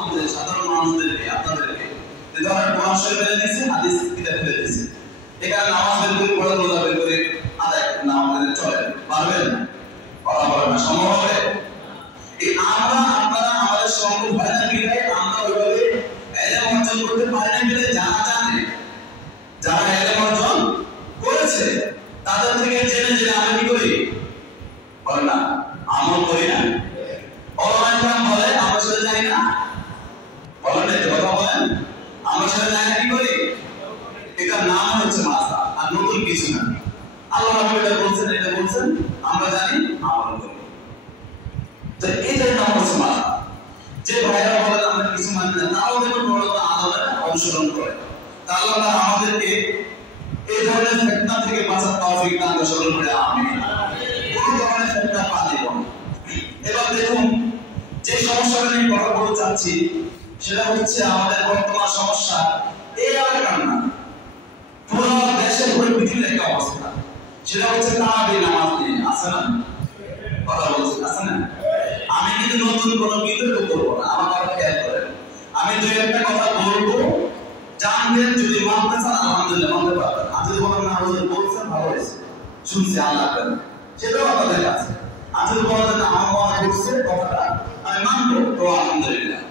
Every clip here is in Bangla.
আমাদের সাধারণ মানুষদেরকে আপনাদেরকে যে ধরেন কোরআন শরীফ ফেলে দিয়েছে, হাদিস কিতাব ফেলে দিয়েছে, এখানে নামাজ বের করে পড়ে রোজা বের করে আদায় না আমাদের চলে পারবেন? কথা বলেন না, সম্ভব হবে? এই আমরা আপনারা আমাদের সম্ভব হয় না বিধায় আমরা ওইভাবে ইলম অর্জন করতে পারি না বিধায় যারা জানে, যারা ইলম অর্জন করেছে তাদের থেকে জেনে জেনে আমরা কি করি? বলেন না, আমল করি না। ওলামায়ে বলে আমরা সেটা জানি না, বলেন না, কথা বলেন, আমরা সেটা জানি না, কি করি? এটার নাম হচ্ছে মাসা, আর নতুন কিছু না। আল্লাহ রাব্বুল এটা বলছেন, এটা বলছেন, আমরা জানি, আমল করি। তো এটাই নাম হচ্ছে মাসা। যে ভাইরা বলে আমরা কিছু মানি না, তাও দেখুন বড় আদবের অনুসরণ করে। তা আল্লাহ আমাদেরকে এই ধরনের ফিতনা থেকে বাঁচার তৌফিক দান করুন, বলে আমিন। কোন ধরনের ফিতনা পা দিব না। এবার দেখুন যে সমস্যাটা নিয়ে কথা বলতে চাচ্ছি সেটা হচ্ছে আমাদের বর্তমান সমস্যা এই এলাকার না, পুরো দেশের পুরো পৃথিবীর একটা অবস্থা। সেটা হচ্ছে তারাবি নামাজ নিয়ে, আছে না? কথা বলছি, আছে না? আমি কিন্তু নতুন কোনো বিতর্ক করবো না, আমার কথা খেয়াল করেন। আমি দুই একটা কথা বলবো, জানবেন, যদি মানতে চান আলহামদুলিল্লাহ মানতে পারবেন, আর যদি বলেন না হুজুর বলছেন ভালো হয়েছে, শুনছি আল্লাহ করেন, সেটাও আপনাদের কাছে। আর যদি বলেন না আমার মনে করছে কথাটা আমি মানবো, তো আলহামদুলিল্লাহ।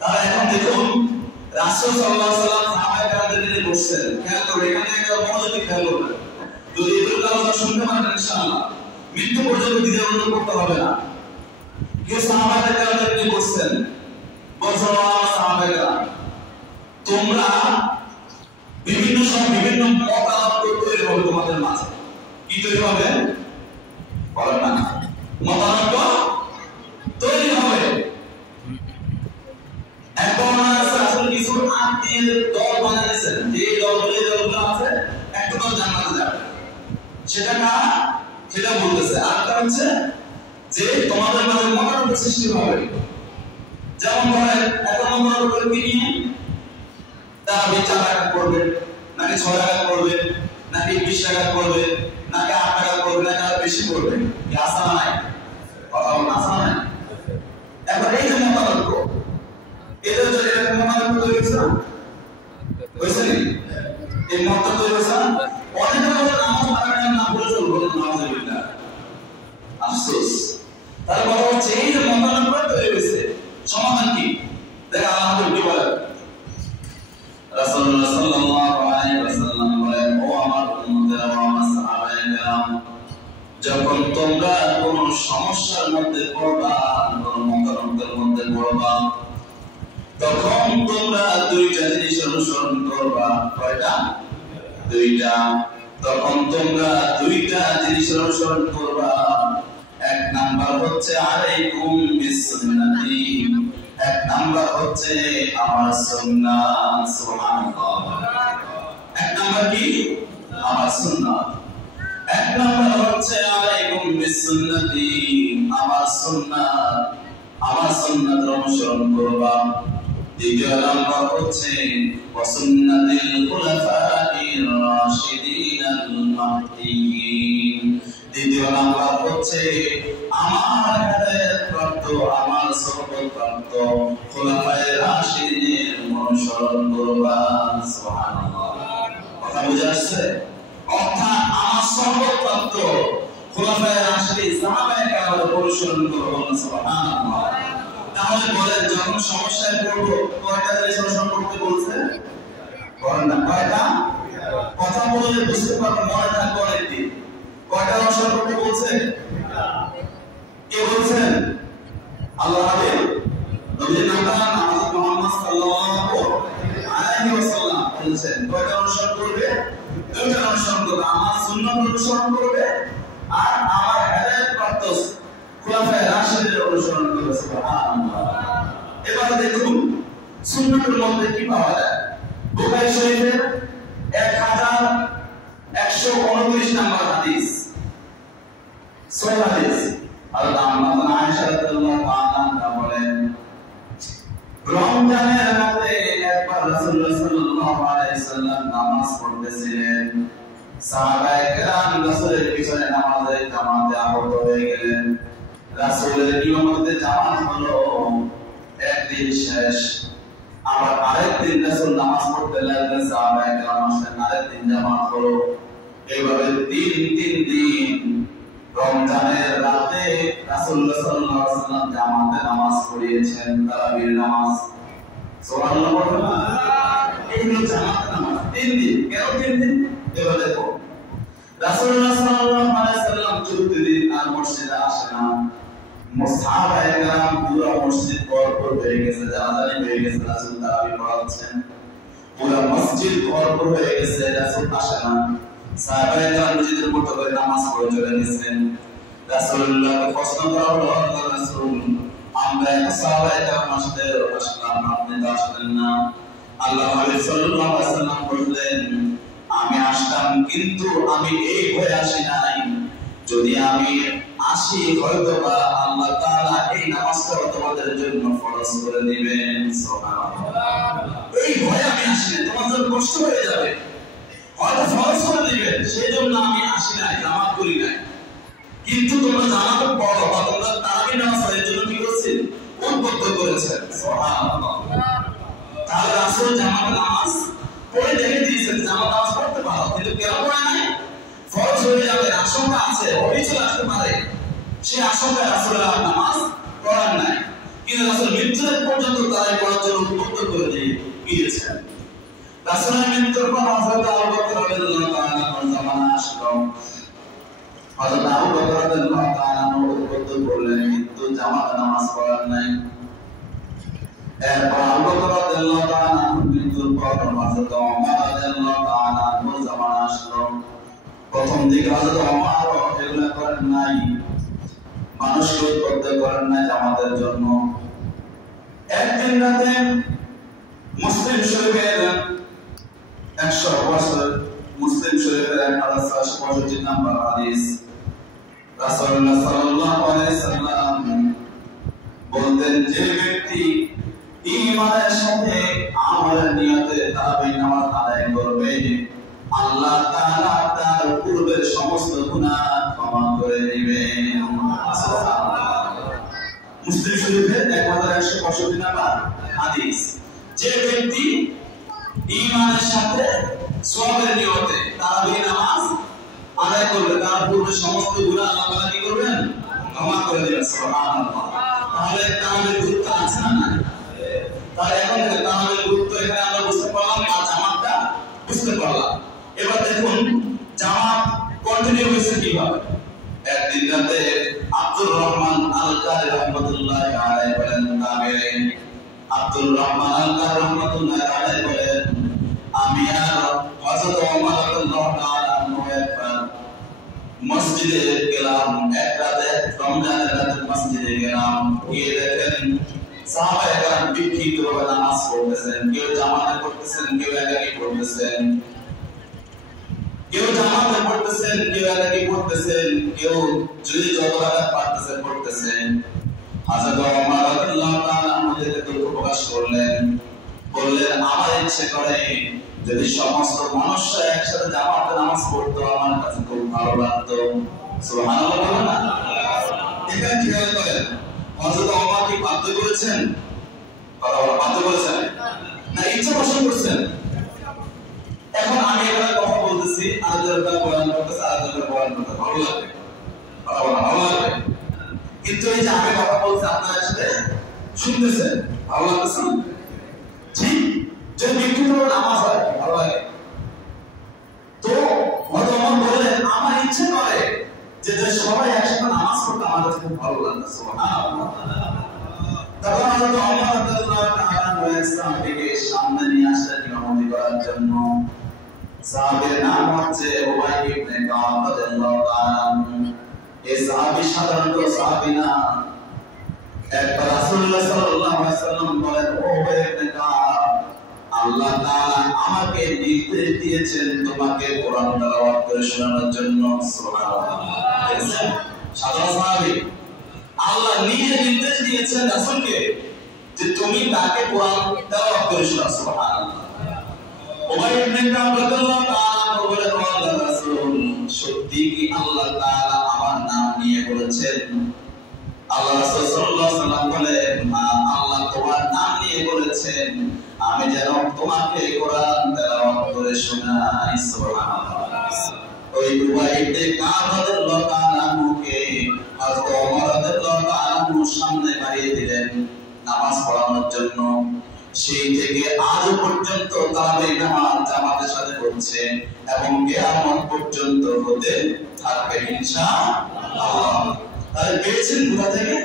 তাহলে এখন দেখুন রাসূল সাল্লাল্লাহু আলাইহি ওয়াসাল্লাম সাহাবায়ে কেরামদের নিয়ে বসছেন, খেয়াল করবেন, এখানে একটা মনোযোগী খেয়াল করবেন। যদি এগুলো কথা শুনতে পারেন ইনশাআল্লাহ মৃত্যু পর্যন্ত দ্বিধা করতে হবে না। কেউ সাহাবায়ে কেরামদের নিয়ে বসছেন, বলছেন সাহাবায়ে কেরাম তোমরা বিভিন্ন সময় বিভিন্ন মতামত তৈরি হবে তোমাদের মাঝে। কি তৈরি হবে? বলেন না, মতামত তৈরি হবে। এখন আসলে কিছু আত্মীয় দল বানাইছেন, যে দলগুলো আছে একটা দল জান্নাতে যাবে, সেটা না, সেটা বলতেছে। আরেকটা হচ্ছে যে তোমাদের মাঝে মতামত সৃষ্টি হবে। যেমন ধরেন এখন মতামত করে কি নিয়ে তারা 4 টাকা করবে, নাকি 6 টাকা করবে, নাকি 20 টাকা করবে, নাকি 8 টাকা করবে, নাকি আরো বেশি করবে, কি আশা নাই? কথা বলুন, আশা নাই? এখন এই যে মতামত, এদের জন্য এরকম মতামত তৈরি হয়েছে না? হয়েছে নাকি? এই মতামত তৈরি হয়েছে না? অনেকে বলে নামাজ পাঠানোর নাম বলে চলবো নাউজুবিল্লাহ, আফসোস। তার কথা হচ্ছে এই যে মতামত তৈরি হয়েছে, সমাধান কি? দেখ আল্লাহ আমাদের কি বলে, রাসূলুল্লাহ সাল্লাল্লাহু আলাইহি ওয়াসাল্লাম বলেন, ও আমার উম্মতেরা, ও আমার সাহাবায়ে কেরাম, যখন তোমরা কোন সমস্যার মধ্যে পড়বা, কোন মতামতের মধ্যে পড়বা, তখন তোমরা দুইটা জিনিস অনুসরণ করবা। কয়টা? দুইটা। তখন তোমরা দুইটা জিনিস অনুসরণ করবা। এক নাম্বার হচ্ছে আলাইকুম বিসুন্নতি, এক নাম্বার হচ্ছে আমার সুন্নাত। সুবহানাল্লাহ। এক নাম্বার কি? আমার সুন্নাত। এক নাম্বার হচ্ছে আলাইকুম বিসুন্নতি, আমার সুন্নাত, আমার সুন্নাত অনুসরণ করবা। দ্বিতীয় নাম্বার হচ্ছে ওয়াসুন্নাতিল খুলাফাইর রাশিদিনাল মাহদিয়িন। দ্বিতীয় নাম্বার হচ্ছে আমার হেদায়েত প্রাপ্ত, আমার সহবত প্রাপ্ত খুলাফায়ে রাশিদিনের অনুসরণ করবা। সুবহানাল্লাহ। কথা বুঝা আসছে? অর্থাৎ আমার সহবত প্রাপ্ত খুলাফায়ে রাশিদিন সাহাবায়ে কেরামের অনুসরণ করব। সুবহানাল্লাহ। তাহলে বলেন যখন সমস্যায় পড়বো কয়টা জিনিস অনুসরণ করতে বলছে? বলেন না, কয়টা? কথা বললে বুঝতে পারবেন, মনে থাকবে অনেকদিন। কয়টা অনুসরণ করতে বলছে? কে বলছেন? আল্লাহ হাবিব নবীর নাম হযরত মুহাম্মদ সাল্লাল্লাহু আলাইহি ওয়াসাল্লাম বলেছেন কয়টা অনুসরণ করবে? দুইটা অনুসরণ করবে, আমার সুন্নাত অনুসরণ করবে আর আমার হেদায়েত প্রাপ্ত খুলাফায়ে রাশিদিনের অনুসরণ করবে। সুবহানাল্লাহ। এবারে দেখুন সুন্নাতের মধ্যে কি পাওয়া যায়। বুখারী শরীফের 1129 নম্বর হাদিস, সহিহ হাদিস। হযরত আয়েশা রাদিয়াল্লাহু তাআলা বলেন, রমজানের রাতে একবার রাসূলুল্লাহ সাল্লাল্লাহু আলাইহি ওয়াসাল্লাম নামাজ পড়তেছিলেন। সাহাবায়ে কেরাম রাসূলের পিছনে নামাজে জামাতে আবদ্ধ হয়ে গেলেন। রাসূলের ইমামতে জামাত হলো, একদিন দিন শেষ, আবার আরেকদিন রাসূল নামাজ পড়তে লাগলেন, সাহাবায়ে কেরাম আসলেন, আরেকদিন জামাত হলো। এইভাবে তিন দিন রমজানের রাতে রাসূলুল্লাহ সাল্লাল্লাহু আলাইহি ওয়াসাল্লাম জামাতে নামাজ পড়িয়েছেন, তারাবির নামাজ। সুবহানাল্লাহ বলুন। এই হলো জামাতে নামাজ। 3 দিন। কেন 3 দিন? এবার দেখো রাসূলুল্লাহ সাল্লাল্লাহু আলাইহি ওয়াসাল্লাম 14 দিন আর মসজিদে আসে না। সাহাবায়ে কেরাম পুরো মসজিদ ভরপুর হয়ে গেছে, জানাজানি হয়ে গেছে, রাসূল তারাবি পড়াচ্ছেন। পুরো মসজিদ ভরপুর হয়ে গেছে, রাসূল আসে না। সাহাবায়ে কেরাম নিজেদের মতো করে নামাজ পড়ে চলে গেছেন। রাসূলুল্লাহকে প্রশ্ন করা হলো, আল্লাহর রাসূল, আমরা সাহাবায়ে কেরাম আসলাম, আপনি তো আসলেন না। আল্লাহ হাবিব সাল্লাল্লাহু আলাইহি ওয়াসাল্লাম বললেন, আমি আসলাম কিন্তু আমি এই ভয়ে আসি নাই, যদি আমি আসি হয়তো বা আল্লাহ তাআলা এই নামাজটা তোমাদের জন্য ফরজ করে দিবেন। সুবহানাল্লাহ। এই ভয়ে আমি আসি না, তোমাদের কষ্ট হয়ে যাবে, হয়তো ফরজ করে দিবেন, সেজন্য আমি আসি নাই, জামাত করি নাই। কিন্তু তোমরা জামাত পড়ো বা তোমরা তারাবি নামাজের জন্য কি করছেন? উদ্বুদ্ধ করেছেন। সুবহানাল্লাহ। তাহলে রাসূল জামাত নামাজ পড়ে দেখে দিয়েছেন, জামাত নামাজ পড়তে পারো, কিন্তু কেন পড়ে নাই? ফরজ হয়ে যাবে, আশঙ্কা আছে, অভিযোগ আসতে পারে, সে আশঙ্কায় রাসূলুল্লাহ নামাজ পড়ান নাই। কিন্তু রাসূল মৃত্যুর পর্যন্ত তারাই পড়ার জন্য উদ্বুদ্ধ করে দিয়েছেন। রাসূলের মৃত্যুর পর হযরত আবু বকর রাদিয়াল্লাহু তাআলা জামানা আসলো। হযরত আবু বকর রাদিয়াল্লাহু তাআলা উদ্বুদ্ধ করলেন, কিন্তু জামাত নামাজ পড়ান নাই। এরপর আবু বকর রাদিয়াল্লাহু তাআলা মৃত্যুর পর হযরত ওমর রাদিয়াল্লাহু তাআলা জামানা আসলো। প্রথম দিকে হযরত ওমর এগুলা করেন নাই, মানুষকে উদ্বুদ্ধ করেন নাই জামাতের জন্য। একদিন রাতে মুসলিম শরীফের 100 বছর, মুসলিম শরীফের 1665 নম্বর হাদিস, রাসূলুল্লাহ সাল্লাল্লাহু আলাইহি সাল্লাম বলতেন, যে ব্যক্তি ঈমানের সাথে আমলের নিয়তে তারাবি নামাজ আদায় করবে, আল্লাহ তাআলা তার পূর্বের সমস্ত গুনাহ ক্ষমা করে দিবেন। মুসলিম শরীফের 1165 নম্বর হাদিস। যে ব্যক্তি ঈমানের সাথে সওয়াবের নিয়তে তারাবি নামাজ আদায় করবে, তার পূর্বের সমস্ত গুনাহ আল্লাহ তাআলা কি করবেন? ক্ষমা করে দিবেন। সুবহানাল্লাহ। তাহলে তারাবির গুরুত্ব আছে না নাই? তাহলে এখন থেকে তারাবির গুরুত্ব এখানে আমরা বুঝতে পারলাম, আর জামাতটা বুঝতে পারলাম। এবার দেখুন জামাত কন্টিনিউ হয়েছে কিভাবে। একদিন রাতে আব্দুর রহমান আল কারি রাহমাতুল্লাহি আলাইহি বলেন, তাবেঈন আব্দুর রহমান আল কারি রাহমাতুল্লাহি আলাইহি বলেন, আমি আর হযরত ওমর রাদিয়াল্লাহু তাআলা একবার মসজিদে গেলাম, এক রাতে রমজানের রাতে মসজিদে গেলাম, গিয়ে দেখেন সাহাবায়ে কেরাম বিক্ষিপ্তভাবে নামাজ পড়তেছেন, কেউ জামাতে পড়তেছেন, কেউ একাকী পড়তেছেন, কেউ জামাতে পড়তেছেন, কেউ একাকী পড়তেছেন, কেউ যদি যত রাকাত পারতেছেন পড়তেছেন। হযরত ওমর রাদিয়াল্লাহু তাআলা আমাদেরকে দুঃখ প্রকাশ করলেন, বললেন, আমার ইচ্ছে করে যদি সমস্ত মানুষরা একসাথে জামাতে নামাজ পড়তো, আমার কাছে খুব ভালো লাগতো। সুবহানাল্লাহ বলেন না? এখানে খেয়াল করেন, হযরত ওমর কি বাধ্য করেছেন? কথা বলা বাধ্য করেছেন না ইচ্ছা পোষণ করছেন? এখন আমি এখানে কথা বলতেছি, আরেকজন বয়ান করতেছে, আরেকজন বয়ান করতে ভালো লাগে, কথা বলা ভালো লাগে, কিন্তু এই যে আমি কথা বলছি আপনারা সাথে শুনতেছেন, ভালো লাগতেছে? ঠিক যে ব্যক্তিগত নামাজ হয় ভালো লাগে। তো হযরত ওমর বললেন, আমার ইচ্ছে করে যে সবাই একসাথে নামাজ পড়তে আমার কাছে খুব ভালো লাগে। সুবহানাল্লাহ। তখন হযরত ওমর রাদিয়াল্লাহু তাআলা সাহাবীকে সামনে নিয়ে আসলেন ইমামতি করার জন্য। সাহাবীর নাম হচ্ছে উবাই ইবনে কাব রাদিয়াল্লাহু তাআলা। এই সাহাবী সাধারণত সাহাবী না। একবার রাসূলুল্লাহ সাল্লাল্লাহু আলাইহি ওয়াসাল্লাম বলেন, ও উবাই ইবনে কাব, আল্লাহ তাআলা আমাকে নির্দেশ দিয়েছেন তোমাকে কোরআন তেলাওয়াত করে শোনানোর জন্য। সুবহানাল্লাহ। সাধারণ সাহাবী, আল্লাহ নিজে নির্দেশ দিয়েছেন রাসূলকে যে তুমি তাকে কোরআন তেলাওয়াত করে শোনাও। সুবহানাল্লাহ। উবাই ইবনে কাব রাদিয়াল্লাহু তাআলা বলেন, ও আল্লাহর রাসূল, সত্যি কি আল্লাহ তাআলা আমার নাম নিয়ে বলেছেন? আল্লাহ রাসূল সাল্লাল্লাহু আলাইহি ওয়াসাল্লাম বলেন, আল্লাহ তোমার নাম দিয়ে বলেছেন আমি যেন তোমাকে কোরআন তেলাওয়াত করে শোনাই সুবহানাল্লাহ। ওই উবাই ইবনে কাব রাদিয়াল্লাহু তাআলা আনহুকে হযরত ওমর রাদিয়াল্লাহু তাআলা আনহু সামনে বাড়িয়ে দিলেন নামাজ পড়ানোর জন্য। সেই থেকে আজ পর্যন্ত তারাবির নামাজ জামাতের সাথে হচ্ছে এবং কিয়ামত পর্যন্ত হতে থাকবে ইনশাআল্লাহ। তাহলে পেয়েছেন কোথা থেকে?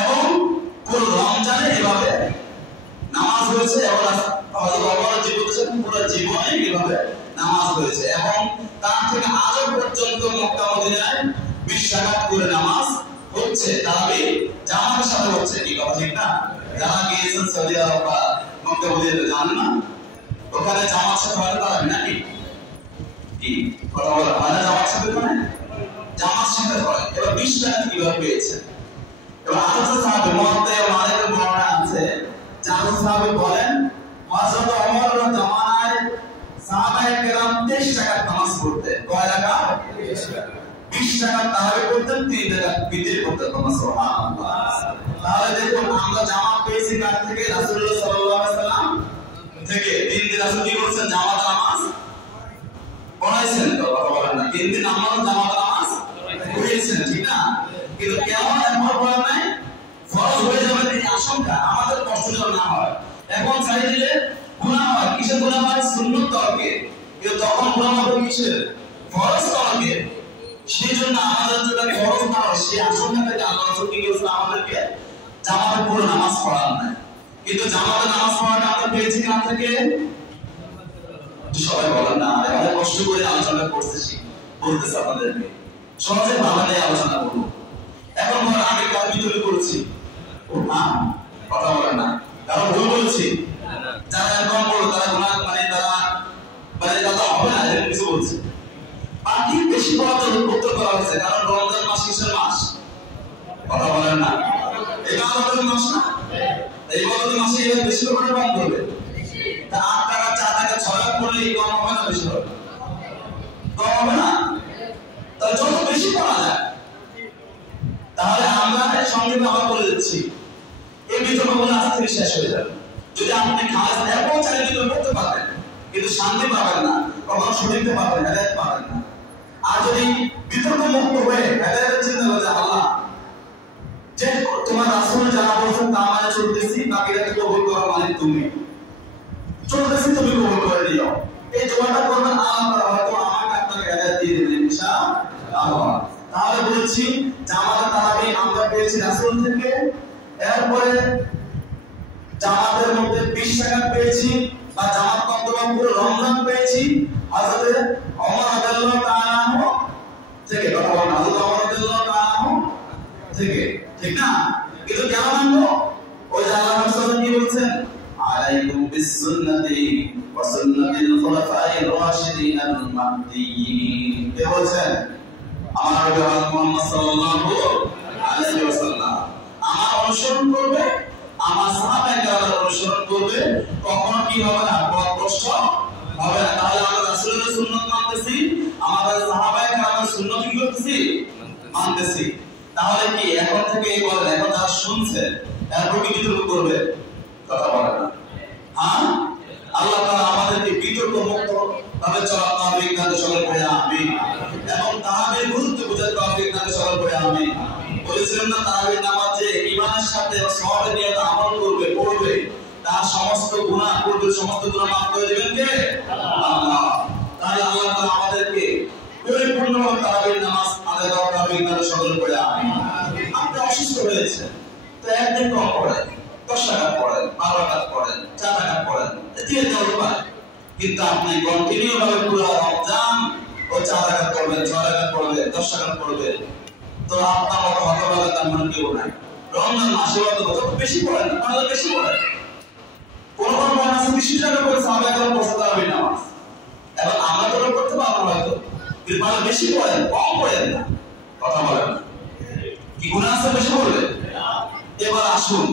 এবং পুরো রমজানে এভাবে নামাজ হয়েছে এবং হযরত ওমর পুরো জীবনে এভাবে নামাজ হয়েছে এবং তার থেকে আজ পর্যন্ত মক্কা মদিনায় 20 রাকাত করে নামাজ হচ্ছে, তারাবি জামাতের সাথে হচ্ছে। কি কথা ঠিক না? যারা গিয়েছেন সৌদি আরব বা মক্কা মদিনাতে জানেন না, ওখানে জামাত সাথে হয় তারাবি নাকি? কি কথা বলা হয় না? জামাত সাথে হয়, জামাত সাথে হয়। এবার 20 রাকাত কিভাবে পেয়েছে? এবার আরেকটা সাহাবী মুয়াত্তা মালিকের বর্ণনা আছে, যারা সাহাবী বলেন হযরত ওমর জামানায় সাহাবায়ে কেরাম 23 রাকাত নামাজ পড়তেন। কয় রাকাত? 20 রাকাত তারাবি পড়তেন, 3 রাকাত বিতর পড়তেন। সুবহানাল্লাহ। তাহলে দেখুন আমরা জামাত পেয়েছি কার থেকে? রাসূলুল্লাহ সাল্লাল্লাহু আলাইহি সাল্লাম থেকে। 3 দিন রাসূল কি করেছেন? জামাত নামাজ পড়াইছেন। তো কথা বলেন না, 3 দিন আমরা জামাত নামাজ পড়িয়েছেন, ঠিক না? কিন্তু কেমন একবার বলা নাই ফরজ হয়ে যাবে এই আশঙ্কা, আমাদের কষ্ট যেন না হয়। এখন ছাড়িয়ে দিলে গুনাহ হয়। কিসের গুনাহ হয়? সুন্নত তরকে। কিন্তু তখন গুনাহ হবে কিসের? ফরজ তরকে। সেই জন্য আমাদের যেটা ফরজ না হয় সেই আশঙ্কা থেকে আল্লাহ রাসূল কি করেছেন? আমাদেরকে জামাতে পুরো নামাজ পড়ান নাই। কিন্তু জামাতে নামাজ পড়াটা আমরা পেয়েছি কার থেকে? সবাই বলেন না, আমরা কষ্ট করে আলোচনা করতেছি, বলতেছি আপনাদেরকে সহজে বাংলায় আলোচনা করবো। এখন ধর আমি কার বিতরণ করেছি, কথা বলেন না, কারণ ভুল বলছি। যারা এরকম বলো তারা গুনাহ তারা হবে না, এরকম কিছু বলছে। বাকি বেশি পড়াতে উদ্বুদ্ধ করা হয়েছে, কারণ রমজান মাস কিসের মাস? কথা বলেন না, ইবাদতের মাস না? এই ইবাদতের মাসে এবার বেশি করে কম করবে। তা 8 টাকা 4 টাকা 6 টাকা করলে কম হবে না? বেশি হবে? কম হবে না? তাহলে যত বেশি পড়া যায়। তাহলে আমরা সংক্ষেপে আবার বলে দিচ্ছি, এই বিতর্কগুলো আজ থেকে শেষ হয়ে যাবে। যদি আপনি খাস এরকম চাইলে বিতর্ক করতে পারবেন, কিন্তু শান্তি পাবেন না, কখনো শুনতে পাবেন, হেদায়েত পাবেন না। আর যদি বিতর্ক মুক্ত হয়ে হেদায়েতের চিন্তা করে আল্লাহ যে তোমার রাসূল যারা বলেছেন তা মানে চলতেছি, বাকিটাকে কবুল করার মালিক তুমি, চলতেছি তুমি কবুল করে দিও, এই দোয়াটা করবেন, আল্লাহ হয়তো আমাকে আপনাকে হেদায়েত দিয়ে দিবেন ইনশাআল্লাহ। তাহলে বলেছি জামাতে তারাবি আমরা পেয়েছি রাসূল থেকে। এরপরে জামাতের মধ্যে 20 রাকাত পেয়েছি বা জামাত কতবার পুরো রমজান পেয়েছি হযরত ওমর রাদিয়াল্লাহু তাআলা আনহু থেকে। কথা বলেন, হযরত ওমর রাদিয়াল্লাহু তাআলা আনহু থেকে, ঠিক না? কিন্তু কেন মানবো? ওই যে আল্লাহ রাসূল কি বলছেন? আলাইকুম বিসুন্নতি ওয়া সুন্নাতিল খুলাফায়ে রাশিদিন আল মাহদিয়্যিন। কে বলছেন? আমার নবী মুহাম্মদ সাল্লাল্লাহু আলাইহি ওয়াসাল্লাম। আমার অনুসরণ করবে, আমার সাহাবায়ে কেরামের অনুসরণ করবে, কখনো কি হবে না? পথভ্রষ্ট হবে না। তাহলে আমরা রাসূলের সুন্নাত মানতেছি, আমাদের সাহাবায়ে কেরামের সুন্নাত কি করতেছি? মানতেছি। তাহলে কি এখন থেকে এই বলেন, এখন যারা শুনছে এরপর কি বিতর্ক করবে? কথা বলেন না। হ্যাঁ, আল্লাহ তাআলা আমাদেরকে বিতর্ক মুক্ত ভাবে চলার তৌফিক দান সকল করে আমিন। এবং তাহাদের গুরুত্ব বুঝার তৌফিক দান সকল করে আমিন। বলেছিলেন না তারাবির নামাজে ঈমানের সাথে সওয়াবের নিয়ত আমল করবে, পড়বে, তার সমস্ত গুনাহ করবে, সমস্ত গুনাহ মাফ করে দিবেন কে? আল্লাহ। তাই আল্লাহ তাআলা আমাদেরকে পরিপূর্ণভাবে তারাবির নামাজ আদায় করার তৌফিক দান সকল করে আমিন। আপনি অসুস্থ হয়েছে তো একদিন কম পড়েন, 10 রাকাত পড়েন, 12 রাকাত পড়েন, 4 রাকাত পড়েন, দিয়ে চলতে পারে। কিন্তু আপনি কন্টিনিউ ভাবে পুরো রমজান ও 4 রাকাত পড়বেন, 6 রাকাত পড়বেন, 10 রাকাত পড়বেন, তো আপনার মতো হতভাগা তেমন কেউ নাই। রমজান মাসে অত বেশি পড়েন না, তাহলে বেশি পড়েন। কোন কোন মানুষ 20 টাকা করে সাহাবায়ে কেরাম পড়তে পারবে নামাজ, এখন আমরা তো করতে পারবো হয়তো, কিন্তু বেশি পড়েন, কম পড়েন না। কথা বলেন না, কি গুনাহ আছে বেশি পড়লে? এবার আসুন,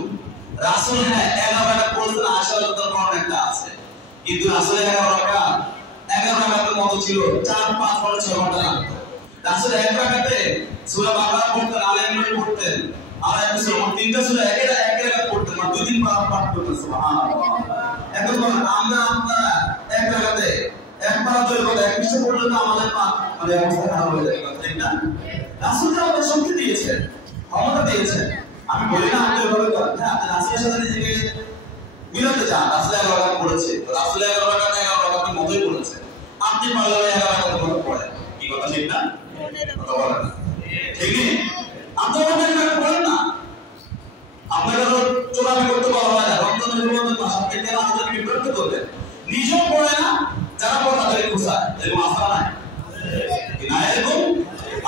রাসূল হ্যাঁ 11 রাকাত পড়তেন, আয়েশা রাদিয়াল্লাহু আনহা একটা আছে, কিন্তু রাসূল 11 রাকাতের মতো ছিল 4-5 ঘন্টা 6 ঘন্টা লাগতো। রাসূল এক রাকাতে সূরা বাকারা পড়তেন, আলে ইমরান পড়তেন, আর একটা সূরা তিনটা সূরা একের পড়তে মানে দুই দিন পাঠ করতে সুবহানাল্লাহ। এখন আমরা আপনারা এক জায়গাতে এক পারা দুই কথা এক পৃষ্ঠা পড়লে তো আমাদের মানে অবস্থা খারাপ হয়ে যাবে, ঠিক না? রাসূল আমাদের শক্তি দিয়েছেন, ক্ষমতা দিয়েছেন। আমি বলি না আপনি ওইভাবে করেন, হ্যাঁ আপনি রাসূলের সাথে নিজেকে মিলাতে চান। রাসূল 11 রাকাত পড়েছে, তো রাসূল 11 রাকাত 11 রাকাতের মতোই পড়েছে, আপনি পারলে 11 রাকাতের মতো পড়েন। কি কথা ঠিক না? কথা বলেন না ঠিক নেই? আপনি ওখানে পড়েন না, আপনাকে তো চোরামি করতে বলা হয় না। রমজানের রোজার মাস আপনি কেন আমাদেরকে বিভ্রান্ত করবেন? নিজেও পড়ে না, যারা পড়ে তাদেরকে খুশায়, এরকম আশা নাই না? এরকম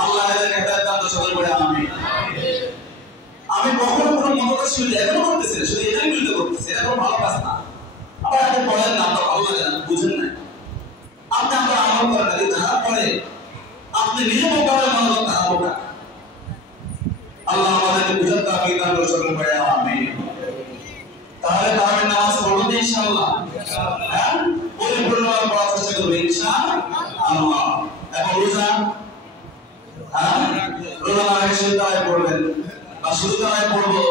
আল্লাহ এদেরকে হেদায়েত দান করুন, সকলে পড়ে আমিন। আমি কখনো কোনো মতবাদ শুনলে এখনো করতেছি না, শুধু এটাই মিলতে করতেছি, এটা কোনো ভালো কাজ না। আবার আপনি পড়েন না, আপনার ভালো লাগে না, বুঝেন না, আপনি আপনার আমল করেন না। যারা পড়ে আপনি নিজে মোকাবেলা মনে করতে হবে। আল্লাহ আমাদেরকে বুঝার তাওফিক দান করুন, সকলে পড়ে আমিন। তাহলে তারাবির নামাজ পড়ব তো ইনশাআল্লাহ, হ্যাঁ পরিপূর্ণভাবে পড়ার চেষ্টা করব ইনশাআল্লাহ। এবং রোজা, হ্যাঁ রোজা আগে শুধু তারাই পড়বেন, বা শুধু তারাই পড়বো,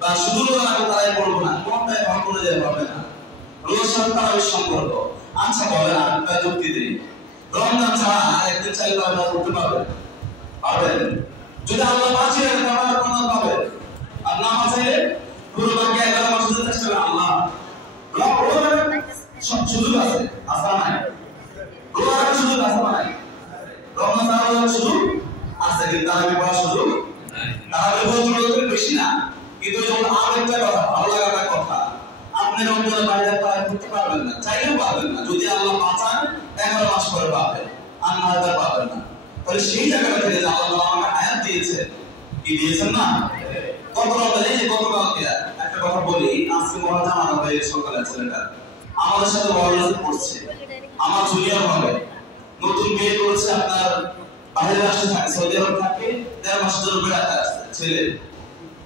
বা শুধু রোজা আগে তারাই পড়বো না, কোনটাই ভাগ করে দেওয়া হবে না। রোজার সাথে তারাবির সম্পর্ক। আচ্ছা বলেন, একটা যুক্তি দিই, রমজান ছাড়া একদিন চাইলে তারা করতে পারবেন? পারবেন? যদি আল্লাহ বাঁচিয়ে রাখেন তাহলে আপনারা পাবেন। আর না বাঁচাইলে পুরো বাকি 11 মাস ধরে চেষ্টা করে আল্লাহ সুযোগ আছে, আশা নাই। রোজার সুযোগ আছে নাই, রমজান ছাড়া সুযোগ আছে, কিন্তু তারাবি পড়ার সুযোগ নাই। তারাবি পড়তে বেশি না, কিন্তু যখন আরেকটা কথা, ভালো লাগার কথা, আপনি রমজানের বাইরে তারাবি পড়তে পারবেন না, চাইলেও পারবেন না। যদি আল্লাহ বাঁচান 11 মাস পরে পাবেন, আর না হলে পাবেন না। তাহলে সেই জায়গাটা থেকে যে আল্লাহ আমাকে হায়াত দিয়েছে, কি দিয়েছেন না? কত রমজান, এই যে গতকালকে একটা কথা বলি, আজকে মনে জানা ভাই সকালে ছেলেটা আমাদের সাথে ওয়ার্ল্ড পড়ছে, আমার জুনিয়র হবে, নতুন বিয়ে করেছে, আপনার বাইরে রাষ্ট্রে থাকে, সৌদি আরব থাকে, 13 মাসের জন্য বেড়াতে আসছে ছেলে,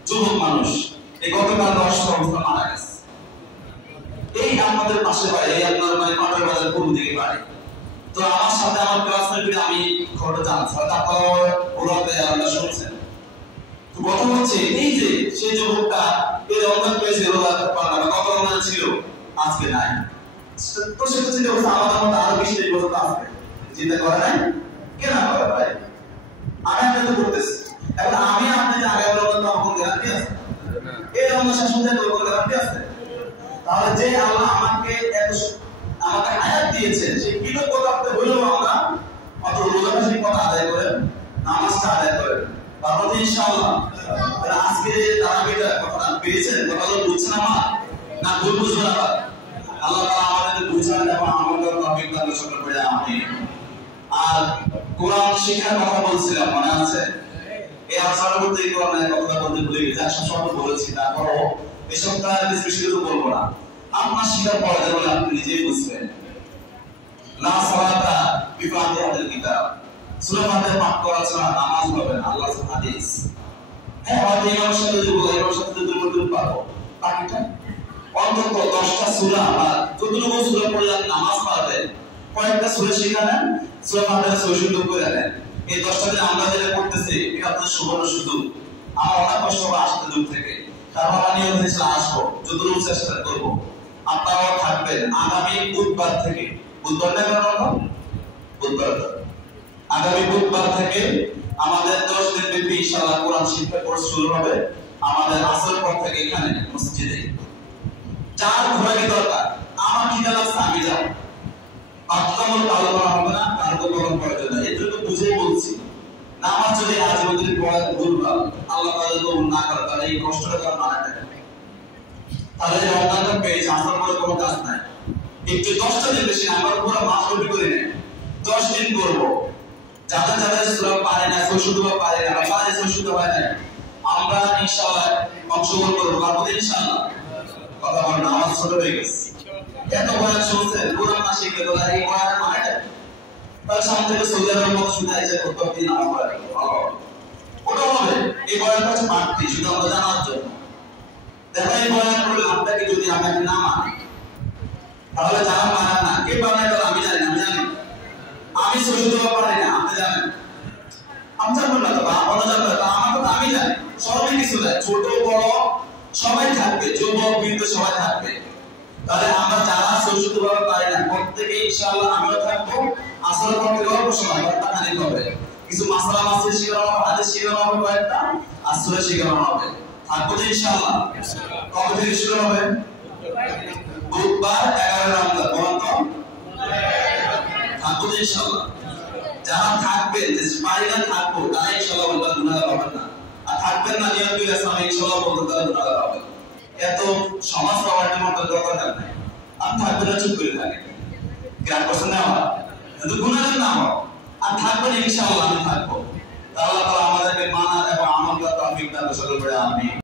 যুবক মানুষ। এই গতকাল 10 অবস্থা মারা গেছে। এই আমাদের পাশে বাড়ি, এই আপনার মানে পাটের বাজার পূর্ব দিকে বাড়ি। তো আমার সাথে আমার ক্লাসমেটকে আমি খবরটা জানছি, তারপর ওরাতে আমরা শুনছেন। তো কথা হচ্ছে এই যে সেই যুবকটা এই রমজান পেয়েছে, রোজা রাখতে পারলো না, কত রমজান ছিল, আজকে নাই। তো সেটা চিন্তা করছে আমাদের মতো আরো 20-23 বছর আসবে, চিন্তা করে নাই? কেন করে ভাই? আমি আপনাকে করতেছি, এখন আমি আপনি যে আগে রমজান তখন গ্যারান্টি আছে? এই রমজান শেষ হতে তখন গ্যারান্টি আছে? তাহলে যে আল্লাহ আমাকে হায়াত দিয়েছেন, সেই কৃতজ্ঞতা হইলেও আমরা অত রোজাটা ঠিক মতো আদায় করেন, নামাজটা আদায় করেন, তারপর ইনশাআল্লাহ আজকে তারাবিটা কথা পেয়েছেন, কথাগুলো বুঝছেন আমার না ভুল বুঝবেন আবার? আল্লাহ তাআলা আমাদের বুঝান এবং আমাদের তাওফিক দান করুন, সকলে পড়ে আমিন। আর কোরআন শিক্ষার কথা বলছিলাম, মনে আছে? এই আসার মধ্যে কোরআনের কথা বলতে ভুলে গেছি, একশো শব্দ বলেছি, তারপরও এই সপ্তাহে বেশি কিছু বলবো না। আপনার শিকার পড়া যাবে, আপনি নিজেই বুঝবেন। লা সালাতা বিফাতিহাতিল কিতাব, সূরা ফাতিহা পাঠ করা ছাড়া নামাজ হবে না, আল্লাহর হাদিস। হ্যাঁ হয়তো ইমামের সাথে যদি বলি, ইমামের সাথে যদি বলতে পারবো, বাকিটা অন্তত 10টা সূরা বা যতটুকু সূরা পড়লে আপনি নামাজ পাবেন, কয়েকটা সূরা শিখে নেন, সূরা ফাতিহা সুন্দর করে নেন। এই 10টা দিন আমরা যেটা করতেছি, এটা আপনাদের সুবর্ণ সুযোগ। আমার অনেক কষ্ট হবে আসতে দূর থেকে, তারপর আমি হয়েছিল আসবো, যতটুকু চেষ্টা করবো। আপনারাও থাকবেন আগামী বুধবার থেকে, বুধবার না কেন, বুধবার, আগামী বুধবার থেকে আমাদের 10 দিন ব্যাপী ইনশাআল্লাহ কোরআন শিক্ষা কোর্স শুরু হবে। আমাদের আসর পর থেকে এখানে মসজিদে চার ঘোরাকি দরকার, আমার কি লাগছে আমি যাব, বাধ্যতামূলক আলোচনা হবে না, তার তো কোনো প্রয়োজন নেই, এটুকু বুঝেই বলছি। নামাজ যদি আজ মধ্যে পড়া ভুলভাল, আল্লাহ তাআলা কবুল না করে, তাহলে এই কষ্টটা তার মানাটা, তাহলে রমজানটা পেয়েছে, আসর পরে কোনো কাজ নাই। একটু 10টা দিন বেশি, আমরা পুরো মাস রবি করে নেই, 10 দিন করবো। যাদের যাদের সূরা পারে না, সুশুদ্ধ পারে না, পারে সুশুদ্ধ হয় না, আমরা ইনশাআল্লাহ অংশগ্রহণ করবো, পারবো ইনশাআল্লাহ। কথা বলেন, নামাজ ছোট হয়ে গেছে, এত বয়ান শুনছেন, কোরআন না শিখলে তো এই বয়ানের মানেটা তার সামনে থেকে সৌদি আরবের মতো শুনে এসে কত দিন নামাজ পড়ে, ওটা হবে এই বয়ানটা হচ্ছে বাড়তি, শুধু আমরা জানার জন্য। দেখো এই বয়ান করলে আপনাকে যদি আমাকে না মানে, তাহলে যারা মানে না, কে বানায় তাহলে আমি জানি না, আমি জানি আমি সুশুদ্ধ পারি না, আপনি জানেন, আমি জানবো না, তো আপনারা জানবেন, আমার কথা আমি জানি। সবাই কিছু না, ছোট বড় সবাই থাকবে, যুবক বৃদ্ধ সবাই থাকবে। তাহলে আমরা যারা সুস্থভাবে পারি না প্রত্যেকে ইনশাআল্লাহ আমিও থাকবো। আসল করতে অল্প সময় ঘন্টা খানিক হবে, কিছু মাসলা মাসিল শিখানো হবে, হাদিস শিখানো হবে, কয়েকটা আসলে শিখানো হবে। থাকবো তো ইনশাআল্লাহ। কবে থেকে শুরু হবে? বুধবার 11 রমজান পর্যন্ত থাকবো তো ইনশাআল্লাহ। যারা থাকবেন, যে পারি না থাকবো, তারা ইনশাআল্লাহ বলতে গুনাহগার হবেন না। আর থাকবেন না নিয়ত করে ইসলাম ইনশাআল্লাহ বলতে তারা গুনাহগার হবে। এত সমাজ প্রবর্তনের মতো দরকার নেই। আর থাকবেন না, চুপ করে থাকেন, গ্রাম পছন্দ আমার কিন্তু গুনাহগার না হও। আর থাকবেন ইনশাআল্লাহ, আমি থাকবো। আল্লাহ তাআলা আমাদেরকে মানার এবং আমল করার তৌফিক দান করুন। আমিন।